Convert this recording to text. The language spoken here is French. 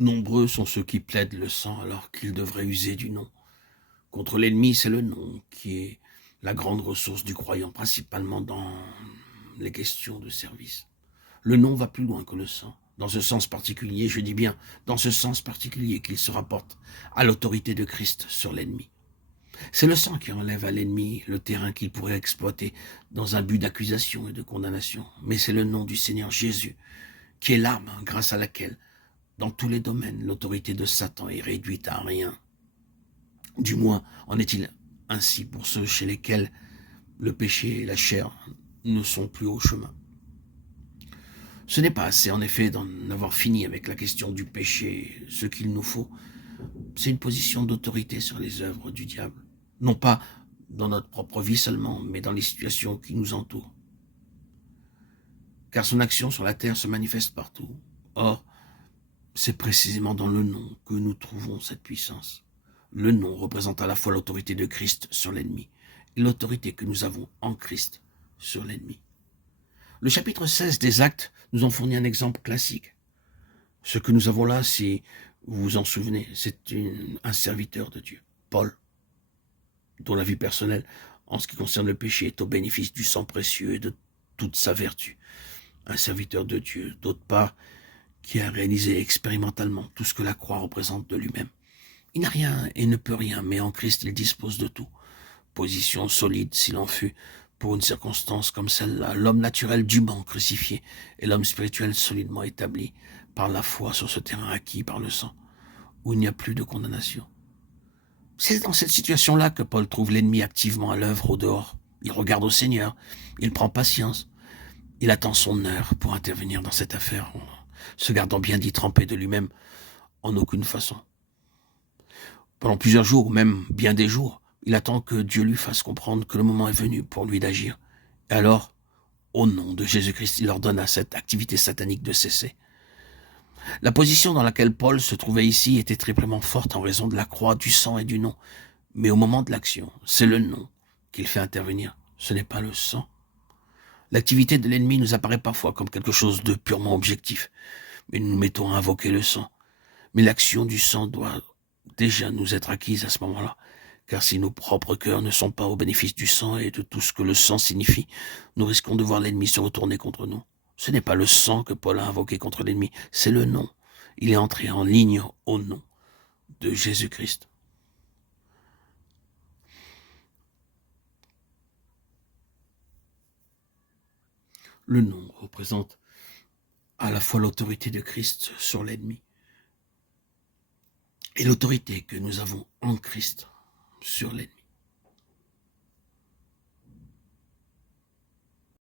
Nombreux sont ceux qui plaident le sang alors qu'ils devraient user du nom. Contre l'ennemi, c'est le nom qui est la grande ressource du croyant, principalement dans les questions de service. Le nom va plus loin que le sang. Dans ce sens particulier, je dis bien dans ce sens particulier qu'il se rapporte à l'autorité de Christ sur l'ennemi. C'est le sang qui enlève à l'ennemi le terrain qu'il pourrait exploiter dans un but d'accusation et de condamnation. Mais c'est le nom du Seigneur Jésus qui est l'arme grâce à laquelle, dans tous les domaines, l'autorité de Satan est réduite à rien. Du moins, en est-il ainsi pour ceux chez lesquels le péché et la chair ne sont plus au chemin. Ce n'est pas assez, en effet, d'en avoir fini avec la question du péché. Ce qu'il nous faut, c'est une position d'autorité sur les œuvres du diable. Non pas dans notre propre vie seulement, mais dans les situations qui nous entourent. Car son action sur la terre se manifeste partout. Or, c'est précisément dans le nom que nous trouvons cette puissance. Le nom représente à la fois l'autorité de Christ sur l'ennemi et l'autorité que nous avons en Christ sur l'ennemi. Le chapitre 16 des Actes nous en fournit un exemple classique. Ce que nous avons là, si vous vous en souvenez, c'est un serviteur de Dieu, Paul, dont la vie personnelle, en ce qui concerne le péché, est au bénéfice du sang précieux et de toute sa vertu. Un serviteur de Dieu, d'autre part, qui a réalisé expérimentalement tout ce que la croix représente de lui-même. Il n'a rien et ne peut rien, mais en Christ il dispose de tout. Position solide s'il en fut, pour une circonstance comme celle-là, l'homme naturel dûment crucifié et l'homme spirituel solidement établi par la foi sur ce terrain acquis par le sang, où il n'y a plus de condamnation. C'est dans cette situation-là que Paul trouve l'ennemi activement à l'œuvre au dehors. Il regarde au Seigneur, il prend patience, il attend son heure pour intervenir dans cette affaire, se gardant bien d'y tremper de lui-même en aucune façon. Pendant plusieurs jours, même bien des jours, il attend que Dieu lui fasse comprendre que le moment est venu pour lui d'agir. Et alors, au nom de Jésus-Christ, il ordonne à cette activité satanique de cesser. La position dans laquelle Paul se trouvait ici était triplement forte en raison de la croix, du sang et du nom. Mais au moment de l'action, c'est le nom qu'il fait intervenir, ce n'est pas le sang. L'activité de l'ennemi nous apparaît parfois comme quelque chose de purement objectif, mais nous nous mettons à invoquer le sang. Mais l'action du sang doit déjà nous être acquise à ce moment-là, car si nos propres cœurs ne sont pas au bénéfice du sang et de tout ce que le sang signifie, nous risquons de voir l'ennemi se retourner contre nous. Ce n'est pas le sang que Paul a invoqué contre l'ennemi, c'est le nom. Il est entré en ligne au nom de Jésus-Christ. Le nom représente à la fois l'autorité de Christ sur l'ennemi et l'autorité que nous avons en Christ sur l'ennemi.